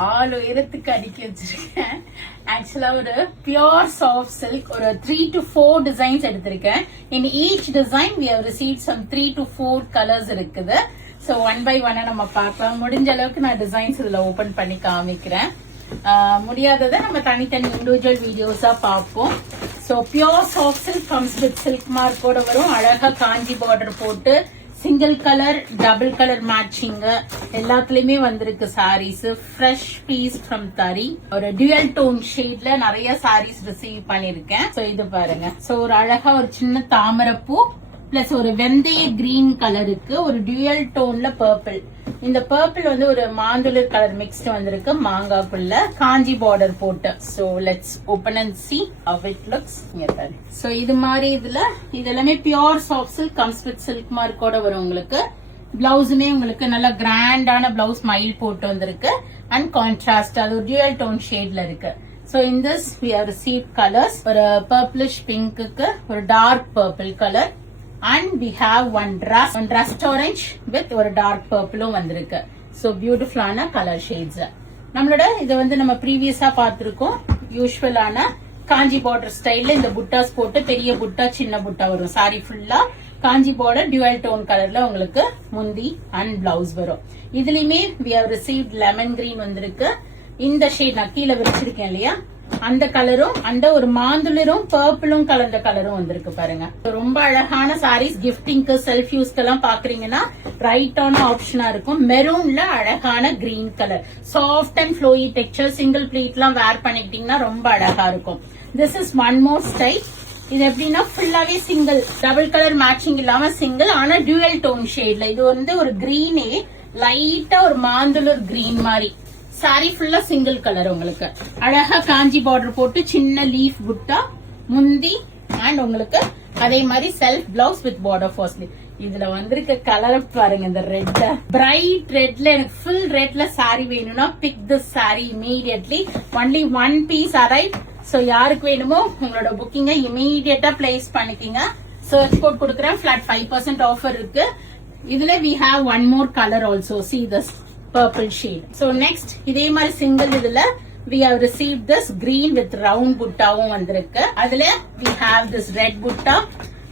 ஆள் உயரத்துக்கு அடிக்க வச்சிருக்கேன். ஆக்சுவலா ஒரு பியூர் சாஃப்ட் சில்க் ஒரு 3 to 4 டிசைன்ஸ் எடுத்திருக்கேன். In each design we have received some 3 to 4 colours இருக்குது. சோ ஒன் பை ஒன்னா நம்ம பார்க்கலாம். முடிஞ்ச அளவுக்கு நான் டிசைன்ஸ் இதுல ஓபன் பண்ணி காமிக்கிறேன். முடியாததை நம்ம தனித்தனி இண்டிவிஜுவல் வீடியோஸா பார்ப்போம். So pure soft silk comes with silk மார்க்கோட வரும். அழகா காஞ்சி பார்டர் போட்டு single colour double colour matching எல்லாத்துலயுமே வந்திருக்கு சாரீஸ். ஃப்ரெஷ் பீஸ் ஃப்ரம் தரி. ஒரு டியூயல் டோன் ஷேட்ல நிறைய சாரீஸ் ரிசீவ் பண்ணிருக்கேன். சோ இது பாருங்க. சோ ஒரு அழகா ஒரு சின்ன தாமரைப்பூ பிளஸ் ஒரு வெந்தய கிரீன் கலருக்கு ஒரு டியூயல் டோன்ல பர்பிள். இந்த பர்பிள் வந்து ஒரு மாந்துளர் கலர் மிக்ஸ்ட் வந்திருக்கு மாங்காக்குள்ள காஞ்சி பார்டர் போட்டு. So let's open and see how it looks. சோ இது மாதிரி இதுல இதெல்லாமே pure soft silk comes with silk மார்க்கோட வரும். உங்களுக்கு பிளவுஸுமே உங்களுக்கு நல்ல கிராண்டான பிளவுஸ் மயில் போட்டு வந்திருக்கு அண்ட் கான்ட்ராஸ்ட் அது ஒரு டியூயல் டோன் ஷேட்ல இருக்கு. So in this we have received colors. ஒரு purplish pinkக்கு ஒரு dark purple color and we have one rust orange with ஒரு dark purple வந்திருக்கு. So beautiful-ஆன color shades. நம்மளோட இது வந்து நம்ம previousா பார்த்திருக்கோம். யூசுவலான காஞ்சி பார்டர் ஸ்டைல்ல இந்த புட்டாஸ் போட்டு பெரிய புட்டா சின்ன புட்டா வரும். சாரி ஃபுல்லா காஞ்சி பார்டர் டியூயல் டோன் கலர்ல உங்களுக்கு முந்தி அண்ட் பிளவுஸ் வரும். இதுலயுமே we have received lemon green வந்திருக்கு. இந்த ஷேட் நான் கீழே விரிச்சிருக்கேன் இல்லையா அந்த கலரும் அந்த ஒரு மாந்துளரும் பர்பிளும் கலந்த கலரும் வந்திருக்கு பாருங்க. ரொம்ப அழகான சாரீஸ் கிஃப்டிங்க்கு செல்ஃப் யூஸ்க்கு எல்லாம் பாக்குறீங்கன்னா ரைட்டான ஆப்ஷனா இருக்கும். மெரூன்ல அழகான green colour soft and flowy texture single pleat எல்லாம் வேர் பண்ணிக்கிட்டீங்கன்னா ரொம்ப அழகா இருக்கும். This is one more style. இது எப்படின்னா ஃபுல்லாவே சிங்கிள் டபுள் கலர் மேட்சிங் இல்லாம சிங்கிள் ஆனா டியூயல் டோன் ஷேட்ல. இது வந்து ஒரு கிரீனே லைட்டா ஒரு மாந்துளர் கிரீன் மாதிரி. சாரி ஃபுல்லா சிங்கிள் கலர். உங்களுக்கு அழகா காஞ்சி பார்டர் போட்டு சின்ன லீஃப் புட்டா முந்தி அண்ட் உங்களுக்கு அதே மாதிரி self blouse with border for sleeve. இதுல வந்திருக்க கலர் பாருங்க. இந்த ரெட் பிரைட் ரெட்ல எனக்கு ஃபுல் ரெட்ல சாரி வேணும்னா pick this sari immediately. Only one piece arrive. So யாருக்கு வேணுமோ உங்களோட புக்கிங்க இமீடியட்டா பிளேஸ் பண்ணிக்கிங்க. சர்ச் கோட் கொடுக்குறேன். ஃபிளாட் 5% ஆஃபர் இருக்கு. இதுல we have one more color also. See this purple shade. So next இதே மாதிரி சிங்கிள் இதுல we have received this green with round புட்டாவும் வந்திருக்கு. அதுல we have this red புட்டா.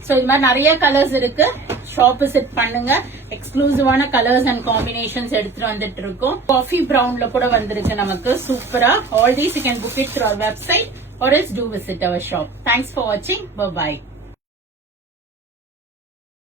So இது மாதிரி நிறைய கலர்ஸ் இருக்கு. ஷாப் விசிட் பண்ணுங்க. எக்ஸ்க்ளூசிவான கலர்ஸ் அண்ட் காம்பினேஷன்ஸ் எடுத்துட்டு வந்துட்டு இருக்கோம். காஃபி பிரவுன்ல கூட வந்திருக்கு நமக்கு சூப்பரா. All these you can book it through our website or else do visit our shop. Thanks for watching. Bye bye.